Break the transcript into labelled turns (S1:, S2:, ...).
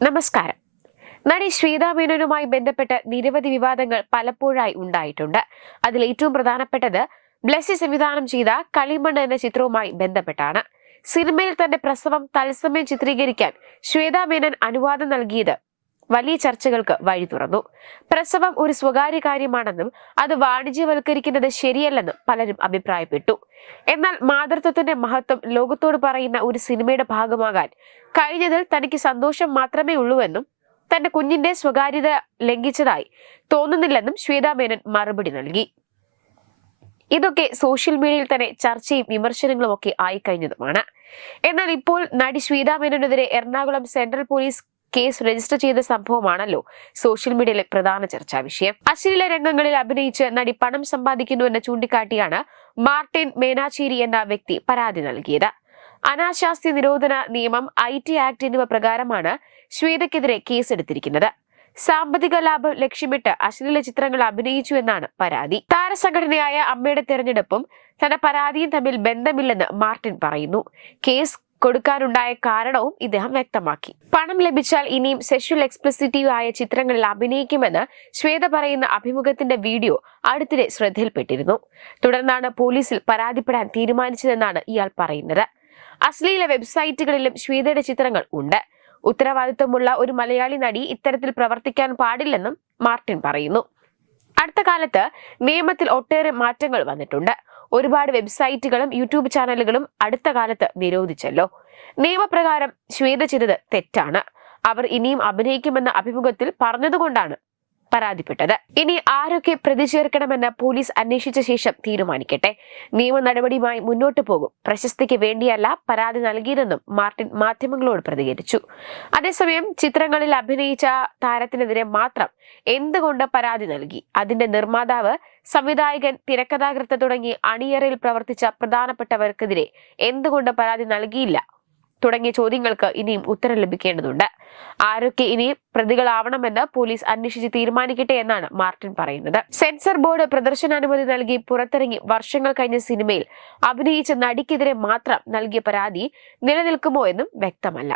S1: നമസ്കാരം. നടി ശ്വേതാ മേനോനുമായി ബന്ധപ്പെട്ട് നിരവധി വിവാദങ്ങൾ പലപ്പോഴായി ഉണ്ടായിട്ടുണ്ട്. അതിൽ ഏറ്റവും പ്രധാനപ്പെട്ടത് ബ്ലസ്സി സംവിധാനം ചെയ്ത കളിമണ്ണ് എന്ന ചിത്രവുമായി ബന്ധപ്പെട്ടാണ്. സിനിമയിൽ തന്റെ പ്രസവം തത്സമയം ചിത്രീകരിക്കാൻ ശ്വേതാ മേനൻ അനുവാദം നൽകിയത് വലിയ ചർച്ചകൾക്ക് വഴി തുറന്നു. പ്രസവം ഒരു സ്വകാര്യ കാര്യമാണെന്നും അത് വാണിജ്യവൽക്കരിക്കുന്നത് ശരിയല്ലെന്നും പലരും അഭിപ്രായപ്പെട്ടു. എന്നാൽ മാതൃത്വത്തിന്റെ മഹത്വം ലോകത്തോട് പറയുന്ന ഒരു സിനിമയുടെ ഭാഗമാകാൻ കഴിഞ്ഞതിൽ തനിക്ക് സന്തോഷം മാത്രമേ ഉള്ളൂവെന്നും തന്റെ കുഞ്ഞിന്റെ സ്വകാര്യത ലംഘിച്ചതായി തോന്നുന്നില്ലെന്നും ശ്വേതാ മേനൻ മറുപടി നൽകി. ഇതൊക്കെ സോഷ്യൽ മീഡിയയിൽ തന്നെ ചർച്ചയും വിമർശനങ്ങളും ഒക്കെ ആയിക്കഴിഞ്ഞതുമാണ് എന്നാൽ ഇപ്പോൾ നടി Shweta മേനോനെതിരെ Ernakulam central police case register ചെയ്ത സംഭവമാണല്ലോ. സോഷ്യൽ മീഡിയയിലെ പ്രധാന ചർച്ചാ വിഷയം. അശ്ലീല രംഗങ്ങളിൽ അഭിനയിച്ച് നടി പണം സമ്പാദിക്കുന്നുവെന്ന് ചൂണ്ടിക്കാട്ടിയാണ് മാർട്ടിൻ മേനാച്ചേരി എന്ന വ്യക്തി പരാതി നൽകിയത്. അനാശാസ്തി നിരോധന നിയമം ഐ ടി ആക്ട് എന്നിവ പ്രകാരമാണ് ശ്വേതയ്ക്കെതിരെ കേസെടുത്തിരിക്കുന്നത്. സാമ്പത്തിക ലാഭം ലക്ഷ്യമിട്ട് അശ്ലീല ചിത്രങ്ങൾ അഭിനയിച്ചു എന്നാണ് പരാതി. താരസംഘടനയായ അമ്മയുടെ തെരഞ്ഞെടുപ്പും തന്റെ പരാതിയും തമ്മിൽ ബന്ധമില്ലെന്ന് മാർട്ടിൻ പറയുന്നു. കേസ് കൊടുക്കാനുണ്ടായ കാരണവും ഇദ്ദേഹം വ്യക്തമാക്കി. പണം ലഭിച്ചാൽ ഇനിയും സെക്ഷൽ എക്സ്പ്ലിസിറ്റീവ് ആയ ചിത്രങ്ങളിൽ അഭിനയിക്കുമെന്ന് ശ്വേത പറയുന്ന അഭിമുഖത്തിന്റെ വീഡിയോ അടുത്തിടെ ശ്രദ്ധയിൽപ്പെട്ടിരുന്നു. തുടർന്നാണ് പോലീസിൽ പരാതിപ്പെടാൻ തീരുമാനിച്ചതെന്നാണ് ഇയാൾ പറയുന്നത്. അശ്ലീല വെബ്സൈറ്റുകളിലും ശ്വേതയുടെ ചിത്രങ്ങൾ ഉണ്ട്. ഉത്തരവാദിത്വമുള്ള ഒരു മലയാളി നടി ഇത്തരത്തിൽ പ്രവർത്തിക്കാൻ പാടില്ലെന്നും മാർട്ടിൻ പറയുന്നു. അടുത്ത കാലത്ത് നിയമത്തിൽ ഒട്ടേറെ മാറ്റങ്ങൾ വന്നിട്ടുണ്ട്. ഒരുപാട് വെബ്സൈറ്റുകളും യൂട്യൂബ് ചാനലുകളും അടുത്ത കാലത്ത് നിരോധിച്ചല്ലോ. നിയമപ്രകാരം ശ്വേത ചെയ്തത് തെറ്റാണ്. അവർ ഇനിയും അഭിനയിക്കുമെന്ന അഭിമുഖത്തിൽ പറഞ്ഞതുകൊണ്ടാണ് പരാതിപ്പെട്ടത്. ഇനി ആരൊക്കെ പ്രതി ചേർക്കണമെന്ന് പോലീസ് അന്വേഷിച്ച ശേഷം തീരുമാനിക്കട്ടെ. നിയമ നടപടിയുമായി മുന്നോട്ട് പോകും. പ്രശസ്തിക്ക് വേണ്ടിയല്ല പരാതി നൽകിയതെന്നും മാർട്ടിൻ മാധ്യമങ്ങളോട് പ്രതികരിച്ചു. അതേസമയം ചിത്രങ്ങളിൽ അഭിനയിച്ച താരത്തിനെതിരെ മാത്രം എന്തുകൊണ്ട് പരാതി നൽകി? അതിന്റെ നിർമ്മാതാവ് സംവിധായകൻ തിരക്കഥാകൃത്ത് തുടങ്ങി അണിയറയിൽ പ്രവർത്തിച്ച പ്രധാനപ്പെട്ടവർക്കെതിരെ എന്തുകൊണ്ട് പരാതി നൽകിയില്ല? തുടങ്ങിയ ചോദ്യങ്ങൾക്ക് ഇനിയും ഉത്തരം ലഭിക്കേണ്ടതുണ്ട്. ആരൊക്കെ ഇനി പ്രതികളാവണമെന്ന് പോലീസ് അന്വേഷിച്ച് തീരുമാനിക്കട്ടെ എന്നാണ് മാർട്ടിൻ പറയുന്നത്. സെൻസർ ബോർഡ് പ്രദർശനാനുമതി നൽകി പുറത്തിറങ്ങി വർഷങ്ങൾ കഴിഞ്ഞ സിനിമയിൽ അഭിനയിച്ച നടിക്കെതിരെ മാത്രം നൽകിയ പരാതി നിലനിൽക്കുമോ എന്നും വ്യക്തമല്ല.